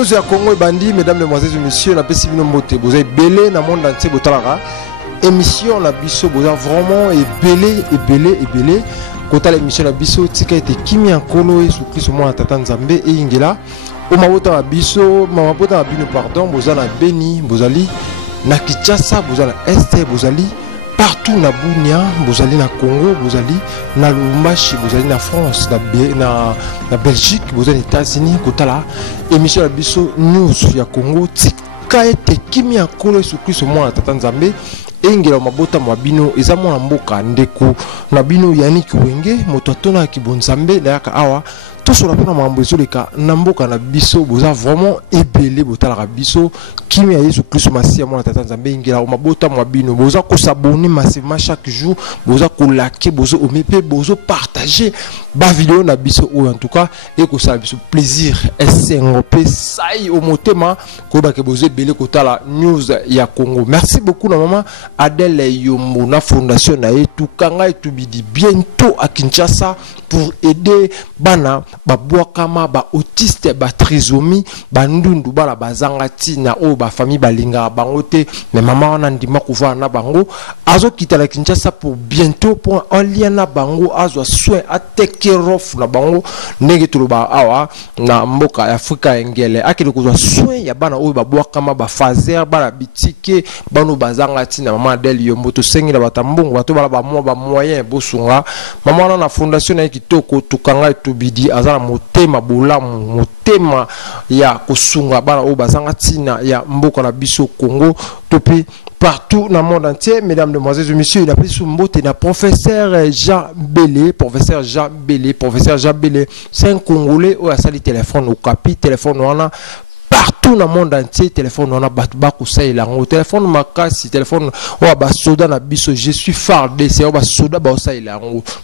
Nous à Congo et Bandi, mesdames, mesdemoiselles et messieurs, la PCB Nombote, vous avez belé dans le monde entier, émission la biso, vous avez vraiment belé. Quand l'émission la biso, tika était Kimi en Kolo et sous Christ moi Tata Nzambe et Ingela. Au Mabota la biso, Mamabota la bino pardon, vous avez Beni, vous avez na Kinshasa, vous avez Est, vous avez partout na Bunia, vous allez na Congo, vous allez na Lubumbashi, vous allez na France, na Belgique, vous allez aux États-Unis, côté là, émission la biso news ya Congo, tika ete Kimi en Kolo et sous Christ moi Tata Nzambe. Engela mabota mabino eza mwana mboka ndeko na bino Yannick Wenge moto atona ki bonzambe na yaka awa to sur la pona mambo ezoleka na mboka na biso boza vraiment ebele botala biso Kimi ya Yesu Kristo masia mwana Tata Nzambe engela mabota mabino boza ko s'abonner massivement chaque jour boza ko liker bozo omepe bozo partager ba vidéo na biso ou en tout cas et ko ça biso plaisir SNGP sai au motema ko ba ke bozo ebele kotala news ya Congo. Merci beaucoup na maman Adèle Yombo na fondation na etu kanga etubidi bientôt à Kinshasa pour aider bana ba boakama ba autiste ba trisomie ba ndundu bala bazangati na o ba famille balinga bango te mais maman wana ndima kuva na bango azo kita la Kinshasa pour bientôt pour un lien na bango azo soin atekerof na bango ndenge tuloba awa na mboka ya Afrika engele akile kuzwa soin ya bana o ba boakama ba fazer bala bitike bano bazangati na maman Adèle Yombo to sengi na batambongo bato bala ba moyen bosunga maman wana na fondation na kitoko tukanga etubidi azala motema bolamu motema ya kosunga bana o bazangati na ya mboka na biso Congo topi partout dans le monde entier. Mesdames, demoiselles et messieurs, il a pris sous mbote na professeur Jean Belé, c'est un Congolais où a sali téléphone au capi téléphone on a partout dans le monde entier, téléphone on a batba kousai la au téléphone makasi téléphone o ba soda na biso je suis FARDC o ba soda ba osai la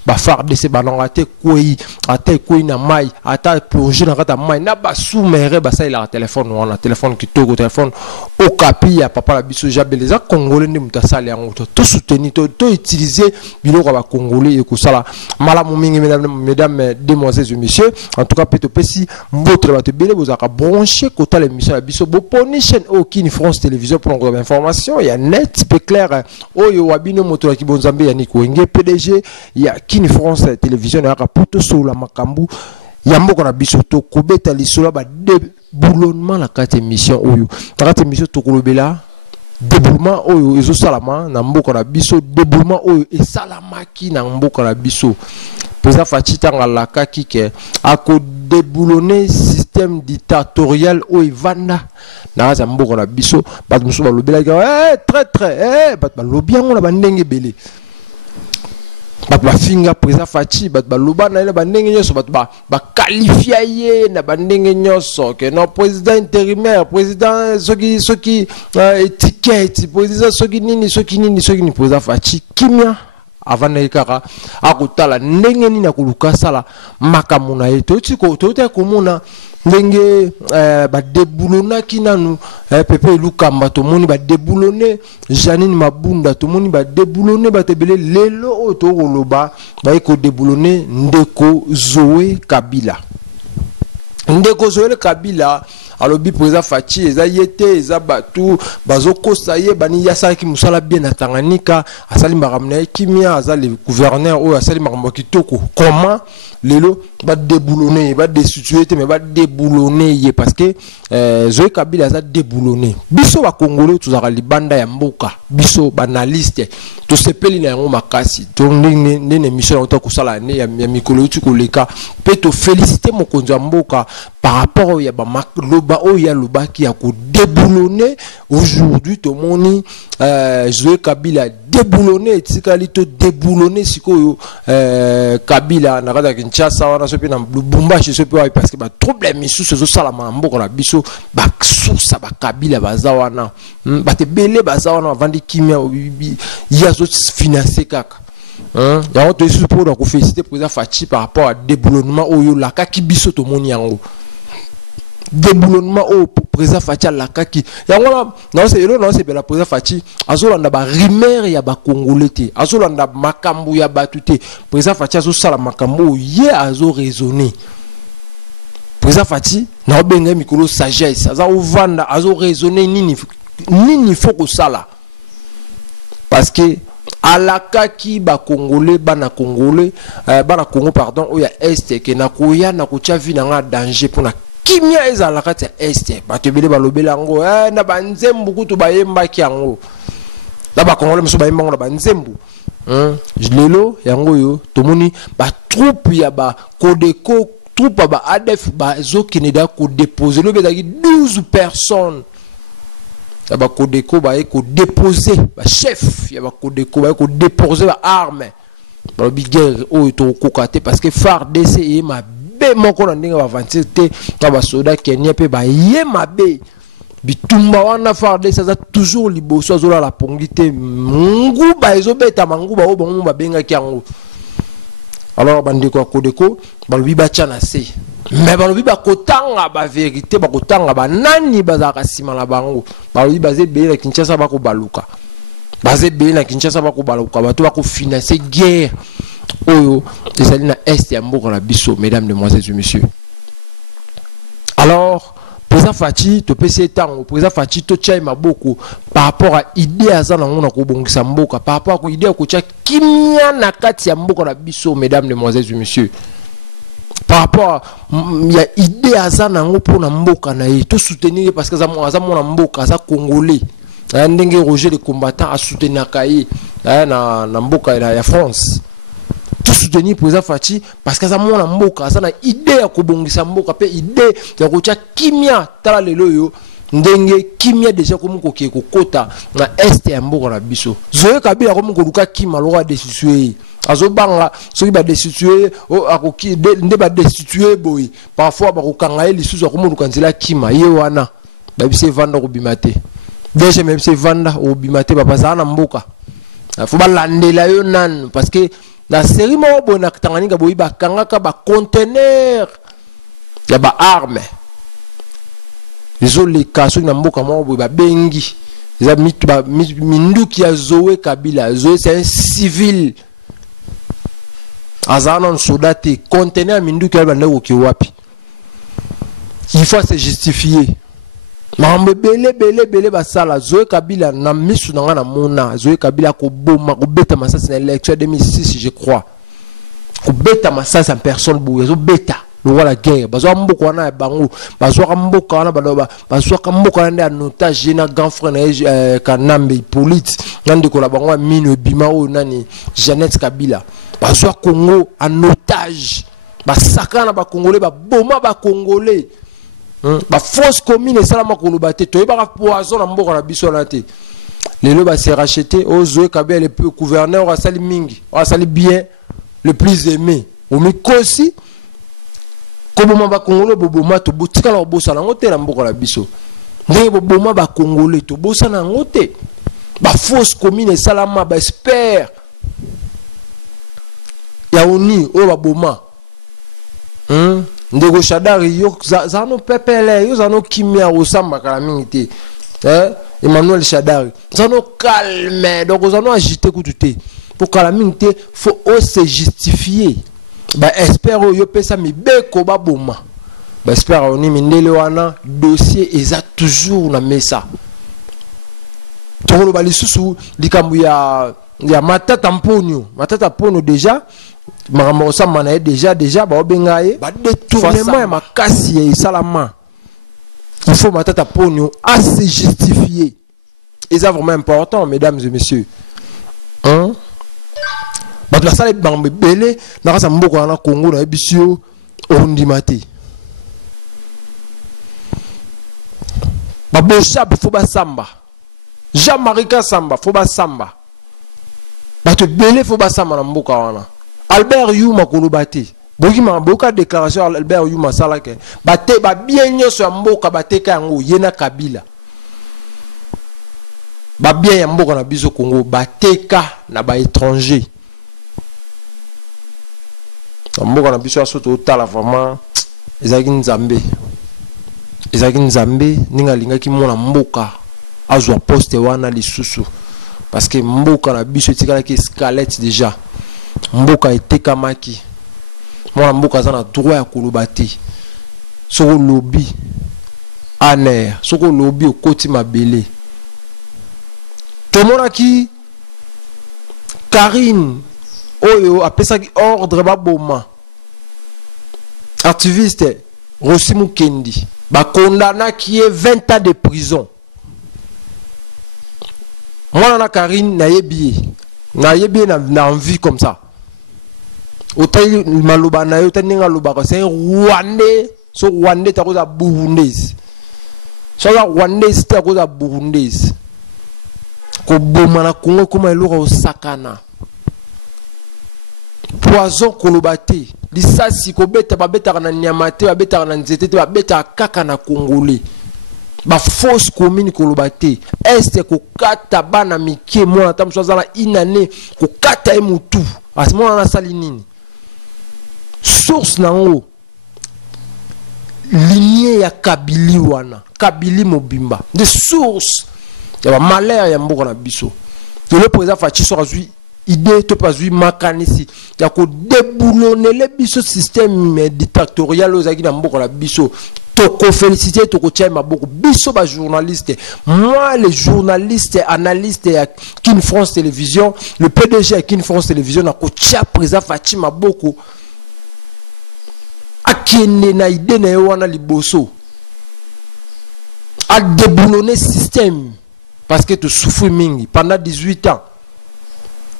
ba FARDC ba ngate koi ata koi na mai ata plonger na kata mai na ba soumere ba sai la téléphone on a téléphone qui togo téléphone au capi ya papa la biso jabelé za congolais ndi mutasali yango to soutenir to utiliser biloko ba congolais et kusala malamu mingi mesdames demoiselles et messieurs en tout cas peto pesi mbotre ba te belé bozaka brancher kota l'émission la biso boponi chaîne Okini France Télévision pour encore d'informations il y a net peu clair oyo wabino moto ki bonzambe Yannick Wenge PDG il y a Kini France Télévision na kaputo sur la makambu ya mboko na biso to kobeta lisolo ba déboulonnement la carte émission oyo carte émission to kolobela déboulement oyo ezo salama na mboko na biso déboulement oyo e salamaki na mboko na biso Président Fachita ngalaka kike ako déboulonner système dictatorial au Ivanda na za mboko na biso bat muso ba lobela très bat ba lobia ngona ba ndenge belé bat ba finga président Fachi bat ba loba na ba ndenge nyoso bat ba qualifier na ba ndenge nyoso que non président intérimaire président soki étiquette président soki nini président Fachi kimia avant n'ekara akutala ndenge nini akuluka sala makamuna yeto tiko tote komona ndenge ba déboulona kinanu pepe lukamba to moni ba déboulonner Janine Mabunda to moni ba déboulonner ba tebele lelo oto koloba ba eko déboulonner ndeko Zoé Kabila alobi président Fachi eza yete eza batu bazoko saye bani yasa ki musala bien na Tanganyika asali makamna kimia azali gouverneur o asali makambo kitoko comment lelo ba déboulonner ba destituer mais ba déboulonner parce que Zoé Kabila za déboulonner biso ba congolais tuzaka libanda ya mboka biso banaliste to sepeli na yango makasi to ndene mission auto kusala ne ya mikolo tu koleka pe to féliciter mokonzi ya mboka par rapport ya ba loba o ya lobaki ya ko déboulonner aujourd'hui to moni Zoé Kabila déboulonner tikali to déboulonner sikoyo Kabila na kata Kinshasa wana sopi na Lubumbashi sopi parce que ba problème isusu zo sala mamboko na biso ba susa ba Kabila bazawana ba te belé bazawana vandi kimia ya zo financer kaka ya to isu pour ko féliciter président Fachi par rapport à déboulonnement oyo la kaki biso to moni yango déboulonnement au président Fachi la kaki yango non c'est bela président Fachi azolanda ba rimer ya ba congolais te azolanda makambu ya batuté président Fachi azo sala makambu ye azo raisonner président Fati na obenga mikolo sagesse aza ovanda azo raisonner nini faut que ça là parce que alakaki ba congolais bana congolais bana Congo pardon oya est ke na koya na kotia vi na nga danger pour na kimia ezalaka ta est bato ebele balobela yango na banzembu kutu bayembaki yango na ba congolais moso bayemba ngo na banzembu lelo yango yo tomoni ba troupe ya ba Codeco troupe ba ADF ba zokine ko déposer le bezaki 12 personnes ya ba Codeco ba ko déposer ba chef ya ba Codeco ba ko déposer ba arme ba biguerre o to kokate parce que FARDC e ma be moko na ndinga ba vantité na ba soda Kenya pe ba ye mabe bitumba wana FARDC ça toujours liboso azola la pongité nguba ezobeta manguba o bongo ba benga kiango. Alors bandeko Codeco balobi bacha na se mais balobi ba kotanga ba vérité ba kotanga ba nani bazaka sima la bango balobi bazé be na Kinshasa ba ko baluka bazé be na Kinshasa ba ko baluka bato ba ko financer guerre oyo ezali na est ya mboka na biso mesdames demoiselles et messieurs. Alors président Fati to pese tango président Fati to tchai maboko par rapport à idée azana ngona ko bongisa mboka par rapport à idée ko tcha kimia na kati ya mboka na biso mesdames demoiselles et messieurs. Par rapport il y a idée azana ngo pour na mboka na ye to soutenir parce que za mona mboka za congolais ndenge Roger les combattants a soutenir kai na mboka ya France. Tout soutenir président Fati parce que ça mona mboka ça na idée ya kobongisa mboka pe idée ya kotia kimia tala lelo yo ndenge kimia déjà comme ko kota na est ya mboka na biso zoe kabila comme ko luka kima lo destituer azobanga soki ba destituer o akoki nde ba destituer boy parfois ba kokanga lisusu ko luka nzela kima ye wana ba bise vanda ko bimate déjà même c'est vanda o bimate papa ça na mboka faut ba landela yo nan parce que la série mo bona Tanganyika boyi ba kangaka ba conteneur ya ba arme les kaso na mboka mo boyi ba bengi za mitu ba minduki ya Zoé Kabila. Zoé c'est un civil azana soldate conteneur minduki ya bandeko ki wapi il faut se justifier mambe belé basala Zoé Kabila na misu na ngana mona Zoé Kabila ko boma ko beta masasi na élection 2006 je crois ko beta masasi en personne boué zo beta le roi la guerre bazo mboka na bango bazo mboka na baloba bazo mboka na en otage na grand frère na Kanambe Hippolyte ngande ko la bango mino bima o nani Jeannette Kabila bazo Congo en otage basakana ba congolais ba boma ba congolais ba fausse commune salama ko lobate to ba poison na mboka na biso na te lelo ba se racheter au Zoé Kabila le gouverneur a sali mingi a sali bien le plus aimé au mikosi ko boma ba congolais boboma to botika la bosa na ngote na mboka na biso ndenge boboma ba congolais to bosa na ngote ba fausse commune salama ba espère ya oni o ba boma ndego Shadari yo zano pepele yo zano kimia osamba kala mingi te Emmanuel Shadari zano calme donc zano agité kututé pour kala mingi te faut se justifier ba espère yo pesa mi beko ba boma ba espère oni mindele wana dossier eza toujours na mesa tolo bali susu likambu ya matata mponyo déjà makambo osamba na déjà ba obengaye ba détournement ya makasi ya salama il faut matata ponyo à se justifier et ça vraiment important mesdames et messieurs ba la sala bambe belé na kasa mboko na Congo na ebisio ondimate ba bosha faut ba samba Jean-Marie Samba faut ba samba ba te belé faut ba samba na mboka wana Albert Yuma kolobate bokima boka déclaration Albert Yuma salake bate ba bien nyoso ya mboka bateka yango yena Kabila ba bien ya mboka na biso Congo bateka na ba étranger mboka na biso aso to tala vraiment ezaki nzambe ninga lingaki mona mboka azwa poste wana lisusu parce que mboka na biso etikala ki squelette déjà mboka etekamaki mwana mboka za na droit ya koloba te sur le lobby aner sur le lobby au côté mabele tout le monde qui Karine oyo appelle ça ordre baboma activiste Rosimu Kendi ba condamné qui est 20 ans de prison. Moi na Karine na yebi na envie comme ça. Autant maloba na yo taninga loba c'est Rwandais so Rwandais ta cause burundaise. So Rwandais ta cause burundaise. Ko boma na Congo comme eloko osakana. Poison kolobate lisasi ko beta ba beta na nyamate ba beta na nzete ba beta kaka na congolais. Ba fausse commune kolobate est ko kata bana mike mo atam soza la inane ko kata e mutu asmo na sali nini source nango lignée ya Kabili wana Kabili Mobimba de source ya ba malheur ya mboka na biso to le président Fachi so azui idée to pas zui makanisi ya ko déboulonner le biso système dictatorial ozaki na mboka na biso. Toko féliciter toko tchema beaucoup biso ba journaliste moi les journalistes analystes à Kin France Télévision le PDG à Kin France Télévision na ko tcha président Fatima beaucoup akene na idée na wana liboso a déboulonner système parce que tu souffres mingi pendant 18 ans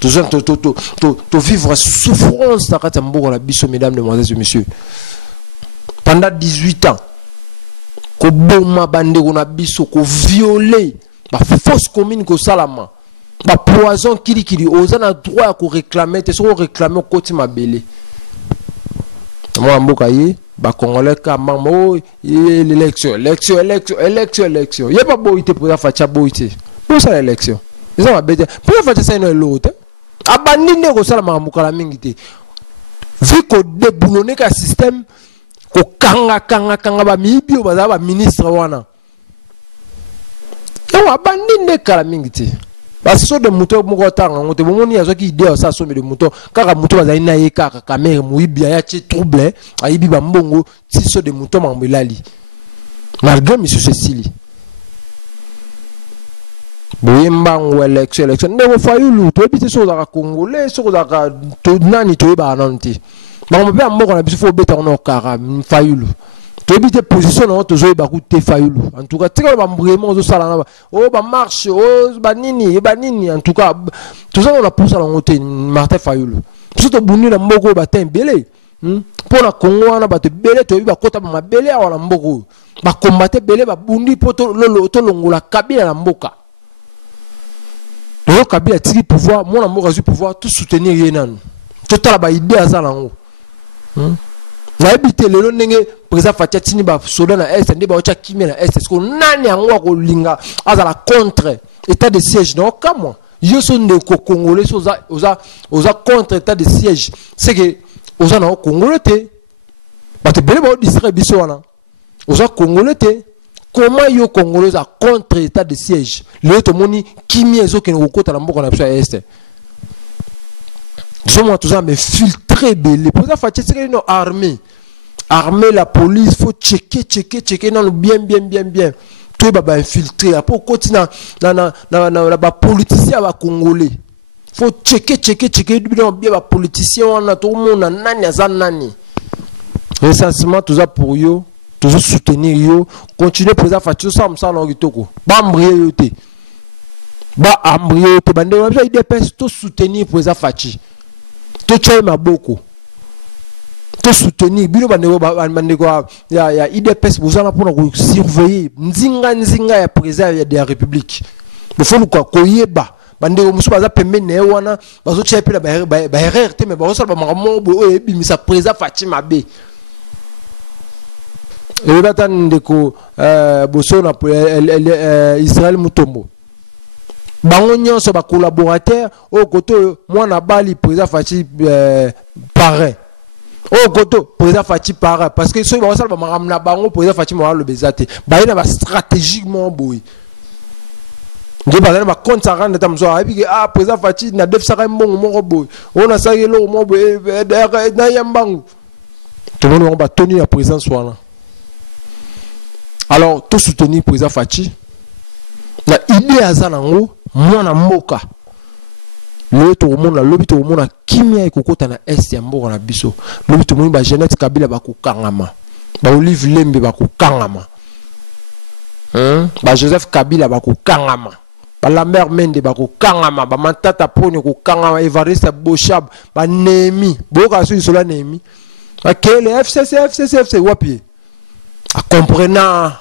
tu vivre souffrance na kati mboka na biso mesdames demoiselles et messieurs pendant 18 ans. Ko boma bande ko na biso ko violer ba fausse commune ko salama ba poison kili oza na droit ko réclamer te so réclamer koti mabele mo mboka ye ba congolais ka mamo l'élection ye ba boité pour la facha boité pour ça l'élection ça va bête pour la facha ça no l'autre abandi ne ko salama mukala mingi te vu ko déboulonner ka système ko kanga ba mibio ba ministre wana ewa bandinde kala mingi te parce que de moto moko tanga ngote bomoni yazo ki idée ça somme de moto kaka moto bazali na ye kaka kamere muibia ya ti trouble ayibi ba mbongo ti so de moto mambelali malgré monsieur Cécile boyembango election ndeko fayulu to ebite so za congolais so za to nani to ba nanti ba mo pe moko na biso fo beta on okara fayulu to ebite position na to zo ba ku te fayulu en tout cas tika ba vraiment zo sala na o ba marche o ba nini en tout cas tout ça on a poussé la montée Martin Fayulu tout to buni na mboko ba tembele pour la Congo wana ba te belé to ba kota ba belé wala mboko ba combattre belé ba bundi poto lolo to longola Kabila na mboka. Donc Kabila tiki pouvoir mon amour a eu pouvoir tout soutenir yenan tout la ba idée à ça lango na habité le ndenge président Fatia tini ba soda na est ndi ba ocha kimia na est ko nani angwa ko linga azala contre état de siège donc comme yo so ndeko congolais oza contre état de siège c'est que oza na congolais te ba te bele ba district biso wana oza congolais te. Comment yo congolais a contre état de siège le to moni kimia ezo ke ko kota na mboko na biso ya est disons tout ça mais filtré belé pour ça Fatia c'est une armée la police faut checker non bien tout ba infiltrer pour continuer na ba politicien ba congolais faut checker bien ba politicien on a tout le monde nani azanani recensement tout ça pour yo toujours soutenir yo continuer pour ça Fatia ça me ça non kitoko ba mbrier yo te ba ambrier te bande on a idée tout soutenir pour ça Fatia to tchai maboko to soutenir bino bandeko ya IDPS bozana pona ko surveiller nzinga ya président ya de la République bofonu ko koyeba bandeko musu baza pembeni ne wana bazo tchai pela ba erreur te mais bazo ba mamo bo ebimisa président Fatima B et bata ndeko bosona Israël Mutombo bango nyonso ba collaborateur au côté moi na bali président Fachi parrain au côté président Fachi parrain parce que ceux ba sala ba maramna bango président Fachi mo le bezate ba ina ba stratégiquement boy ndio ba na compte ça rendre tamzo abi ah président Fachi na def sara mbongo moko boy on a sala mo boy na yambango tout le monde ba tenir la présence wana Alors tout soutenir président Fachi na idée azanango mwana mboka le to mona lobi to mona kimia ekokota na est ya mboka na biso lobi to moni ba Jeannette Kabila ba kokangama ba Olive Lembe ba kokangama ba Joseph Kabila ba kokangama ba Lambert Mende ba kokangama ba Matata Ponyo kokangama Evariste Boshab ba Nemi boka so isola Nemi ba kele FCC wapi a comprenant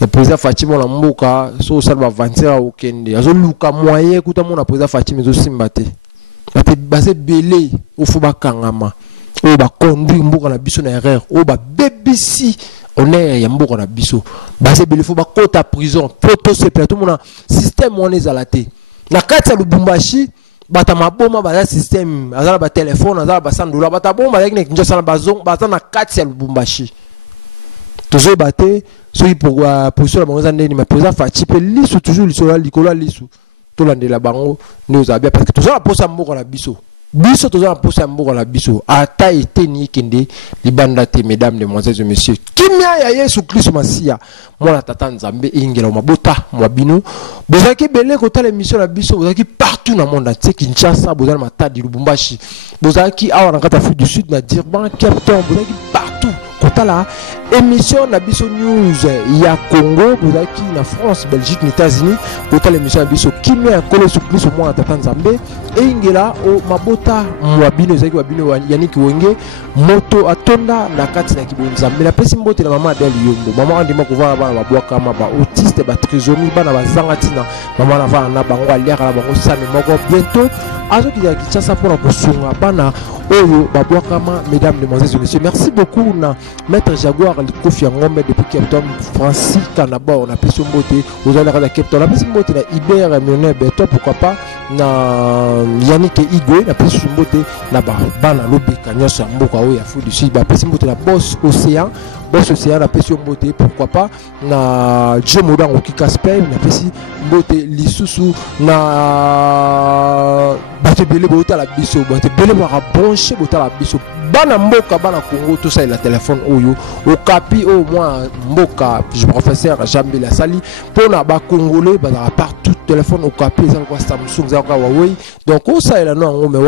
le président Fatima la mboka so salva avancer au Kende azo luka moyen kuta mona président Fatima zo simbate bate basé belé au fuba kangama o ba conduire mboka na biso na erreur o ba BBC on est ya mboka na biso basé belé fuba kota prison photo se plateau mona système on est zalaté na kati ya Lubumbashi bata maboma ba système azala ba téléphone azala ba $100 bata bomba yaki ne njasa na bazong bata na kati ya Lubumbashi toujours batté ceux pour position la bango ndeni mais président Fachi pe lisu toujours lisola likola lisu to landela bango nous a bien parce que toujours la posa mboko la biso toujours la posa mboko la biso ata été ni kende libanda te mesdames demoiselles et messieurs kimia ya Yesu Kristo Masia mona tata nzambe ingela mabota mwabino bozaki belé kota l'émission la biso bozaki partout dans le monde entier Kinshasa bozali matadi Lubumbashi bozaki awa na kata Afrique du Sud na Durban Cape Town bozaki partout kota la émission na biso news ya Congo bozaki na France Belgique na États-Unis kota l'émission na biso kimia ya kolo sur plus au moins tata nzambe ingela o mabota mwabino zaki wabino Yannick Wenge moto atonda na kati na kibonzambe na pesi mbote na mama Adèle Yombo mama andima kuvala bana babwaka ma ba autiste ba trisomie bana bazanga tina mama na vana na bango aliaka na bango sami moko bientôt azoki ya Kinshasa pour kosunga bana oyo babwaka ma mesdames demoiselles et messieurs merci beaucoup na maître Jaguar Kofi Ngombe depuis Cape Town Francis Kanaba on a pesi mbote aux allants de Cape Town la pesi mbote na Iber Millionnaire Beto pourquoi pas na Yannick Igwe na pesi mbote na bana lobeka nyoso mboka oyo ya Afrique du Sud ba pesi mbote na Boss Océan la pesi mbote pourquoi pas na Joe Modango Kikasper na pesi mbote lisusu na bato belé bota la biso bato belé ba brancher bota la biso bana mboka bana Congo tout ça la téléphone oyo au capi au moins mboka je professeur Jambi la sali pour na ba congolais ba partout téléphone au capi ça quoi Samsung ça quoi Huawei donc ça il a non mais